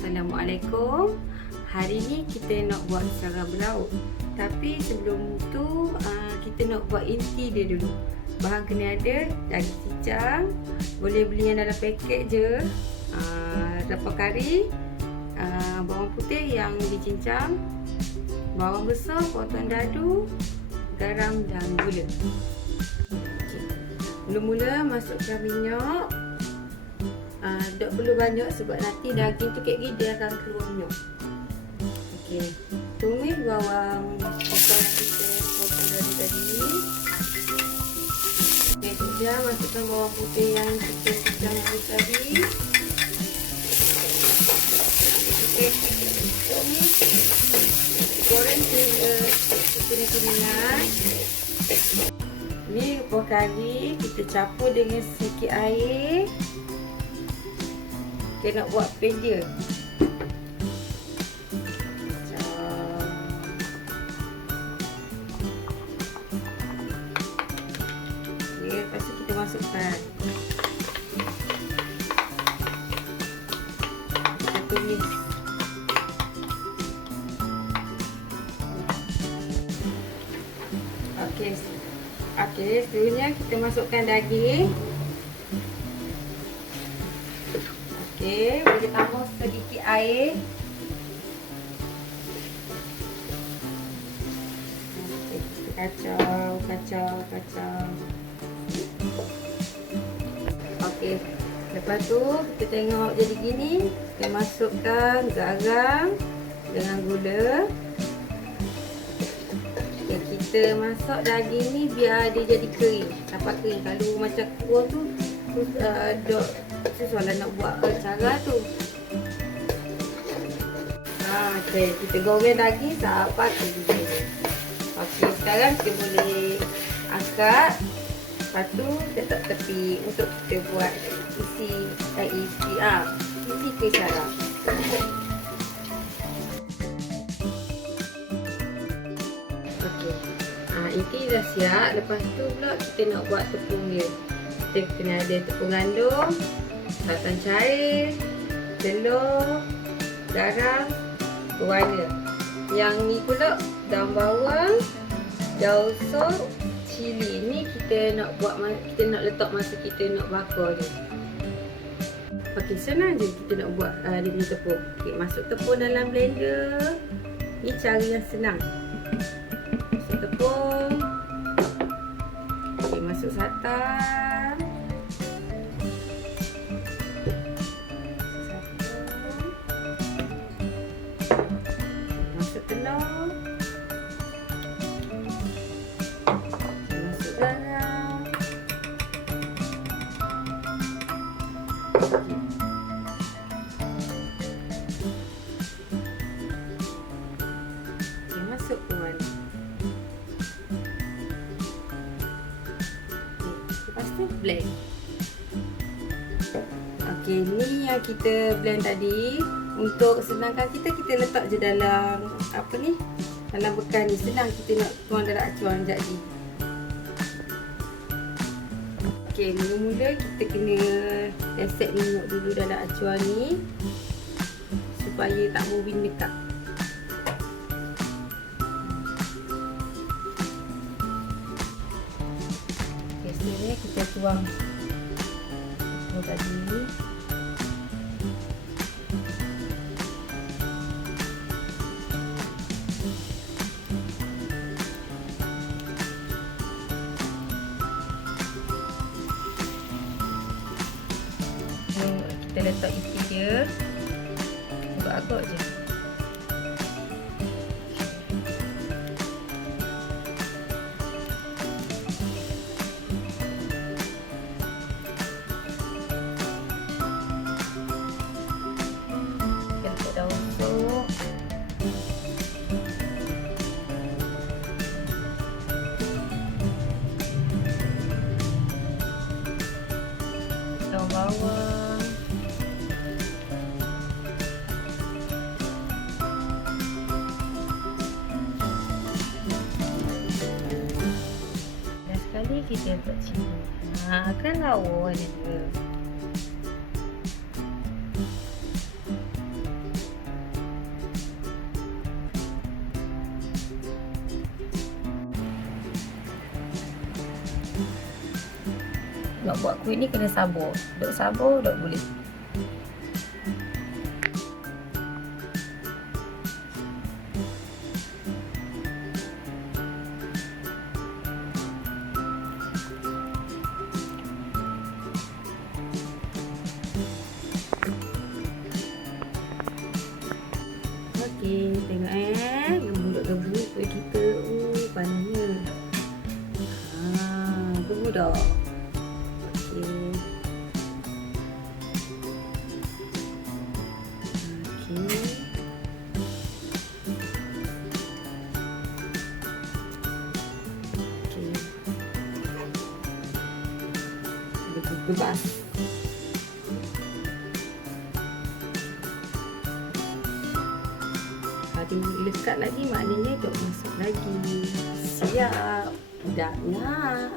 Assalamualaikum. Hari ni kita nak buat cara berlauk. Tapi sebelum tu kita nak buat inti dia dulu. Bahan kena ada daging cincang, boleh beli yang dalam paket je. Dapat kari, bawang putih yang dicincang, bawang besar, potong dadu, garam dan gula. Mula-mula masukkan minyak. Tak perlu banyak sebab nanti daging tu kek dia akan keluar minyak. Okey. Tumis bawang potong yang kita potong tadi. Okey, kemudian masukkan bawang putih yang kita cincang tadi. Okey. Tumis. Goreng hingga kekuningan. Ni kuah kari kita campur dengan sedikit air. Kita nak buat paste dia. Okay, lepas tu kita masukkan. Kita tumis. Okey, seterusnya kita masukkan daging. Okey, boleh tambah sedikit air. Okay, kita kacau. Okey, lepas tu kita tengok jadi gini, kita masukkan garam dengan gula. Okay, kita masak daging ni biar dia jadi kering, dapat kering. Kalau macam kuah tu susah lah nak buat cara tu. Okey, kita goreng daging sampai kering. Okey, sekarang kita boleh angkat. Lepas tu letak tepi untuk kita buat isi kuih cara. Okey. Inti dah siap. Lepas tu pula kita nak buat tepung dia. Kita kena ada tepung gandum, santan cair, telur, garam, warna. Yang ni pula daun bawang, daun sop, cili. Ni kita nak letak masa kita nak bakar dia. Okey, senang je kita nak buat dia punya tepung. Okey, masuk tepung dalam blender. Ni cara yang senang. Masuk tepung. Okey, masuk santan. Telur, masuk garam, masuk kuah. Lepas tu blend. Okey, ni yang kita blend tadi. Untuk senangkan kita letak je dalam dalam bekal ni. Senang kita nak tuang dalam acuan jadi. Okey, mula-mula kita kena reset minyak dulu dalam acuan ni supaya tak moving dekat. Okey, seterusnya kita tuang tadi. Kita letak isi dia agak-agak je. Kita letak daun sop. Daun bawang. Kita letak cili. Kan lawa dia. nak buat kuih ni kena sabar. Dok sabar, dok boleh. Okey, tengok gebu kuih kita. Panasnya. Gebu dah. Okey. Okey. Okey. Gebu gebas. Lekat lagi maknanya dok masuk lagi. Siap. Dah nak.